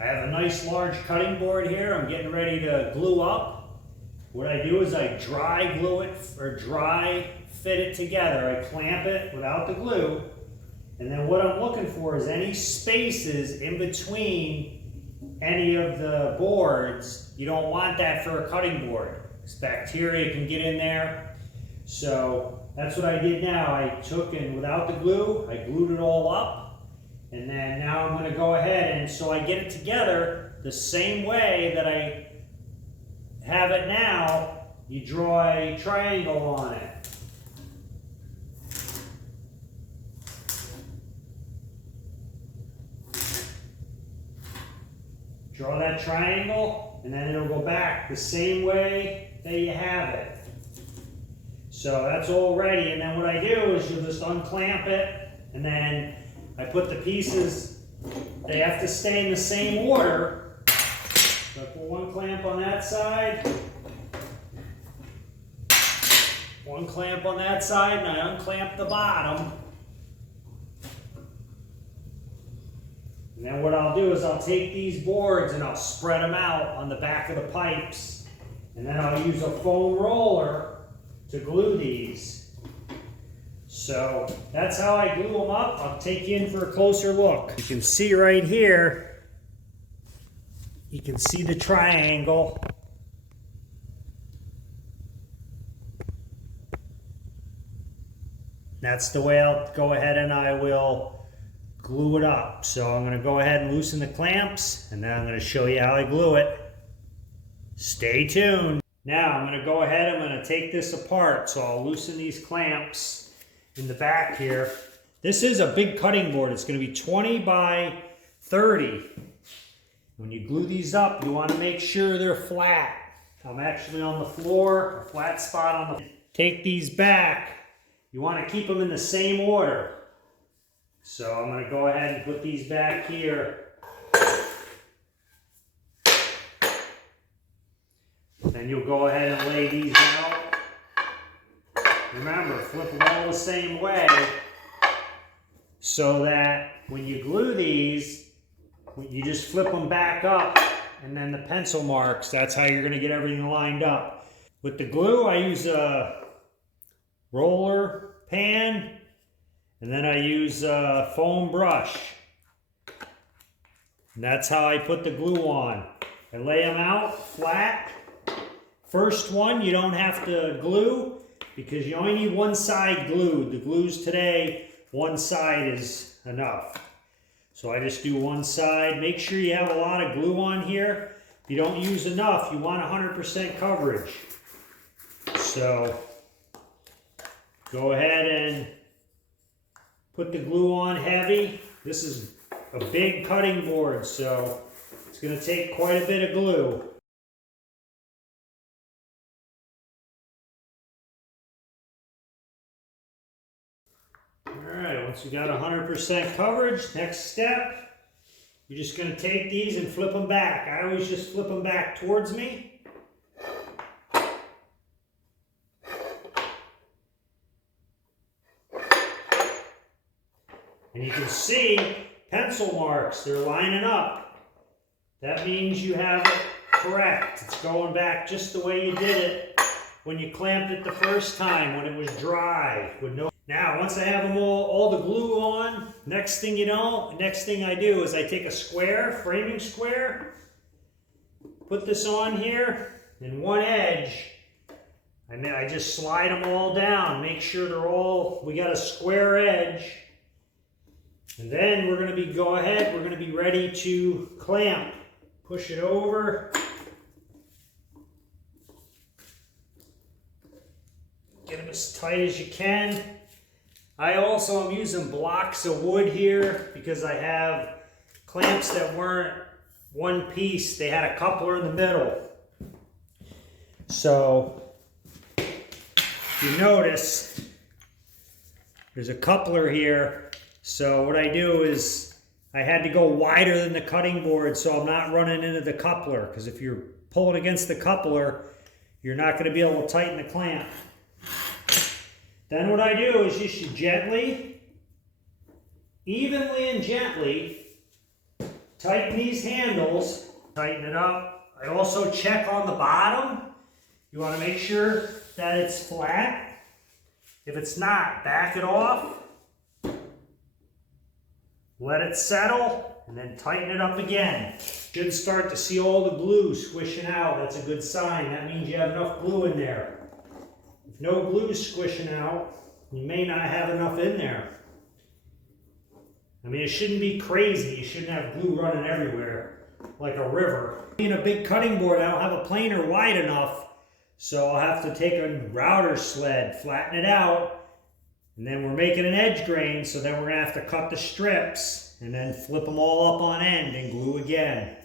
I have a nice large cutting board here. I'm getting ready to glue up. What I do is I dry glue it, or dry fit it together. I clamp it without the glue. And then what I'm looking for is any spaces in between any of the boards. You don't want that for a cutting board, because bacteria can get in there. So that's what I did now. I took and without the glue, I glued it all up. And then now I'm going to go ahead and so I get it together the same way that I have it now. You draw a triangle on it. Draw that triangle, and then it'll go back the same way that you have it. So that's all ready, and then what I do is you'll just unclamp it, and then I put the pieces, they have to stay in the same order. So I put one clamp on that side, one clamp on that side, and I unclamp the bottom. And then what I'll do is I'll take these boards and I'll spread them out on the back of the pipes. And then I'll use a foam roller to glue these. So that's how I glue them up. I'll take you in for a closer look. You can see right here, you can see the triangle. That's the way I'll go ahead and I will glue it up. So I'm going to go ahead and loosen the clamps, and then I'm going to show you how I glue it. Stay tuned. Now I'm going to go ahead, I'm going to take this apart. So I'll loosen these clamps in the back here. This is a big cutting board. It's going to be 20 by 30. When you glue these up, you want to make sure they're flat. I'm actually on the floor, a flat spot on the... Take these back. You want to keep them in the same order. So I'm going to go ahead and put these back here. Then you'll go ahead and lay these out. Remember, flip them all the same way so that when you glue these, you just flip them back up, and then the pencil marks, that's how you're going to get everything lined up. With the glue, I use a roller pan. And then I use a foam brush. And that's how I put the glue on. I lay them out flat. First one, you don't have to glue because you only need one side glued. The glues today, one side is enough. So I just do one side. Make sure you have a lot of glue on here. If you don't use enough, you want 100% coverage. So go ahead and put the glue on heavy. This is a big cutting board, so it's going to take quite a bit of glue. Alright, once you got 100% coverage, next step, you're just going to take these and flip them back. I always just flip them back towards me. And you can see pencil marks, they're lining up. That means you have it correct. It's going back just the way you did it when you clamped it the first time, when it was dry. Now, once I have them all the glue on, next thing you know, next thing I do is I take a square, framing square, put this on here, and one edge, and then I just slide them all down, make sure they're all, we got a square edge. And then we're going to we're going to be ready to clamp. Push it over. Get them as tight as you can. I also am using blocks of wood here because I have clamps that weren't one piece. They had a coupler in the middle. So, if you notice, there's a coupler here. So what I do is I had to go wider than the cutting board so I'm not running into the coupler, because if you're pulling against the coupler, you're not going to be able to tighten the clamp. Then what I do is just gently, evenly and gently, tighten these handles, tighten it up. I also check on the bottom. You want to make sure that it's flat. If it's not, back it off. Let it settle, and then tighten it up again. Should start to see all the glue squishing out. That's a good sign. That means you have enough glue in there. If no glue is squishing out, you may not have enough in there. I mean, it shouldn't be crazy. You shouldn't have glue running everywhere like a river. Being a big cutting board, I don't have a planer wide enough, so I'll have to take a router sled, flatten it out, and then we're making an edge grain, so then we're gonna have to cut the strips and then flip them all up on end and glue again.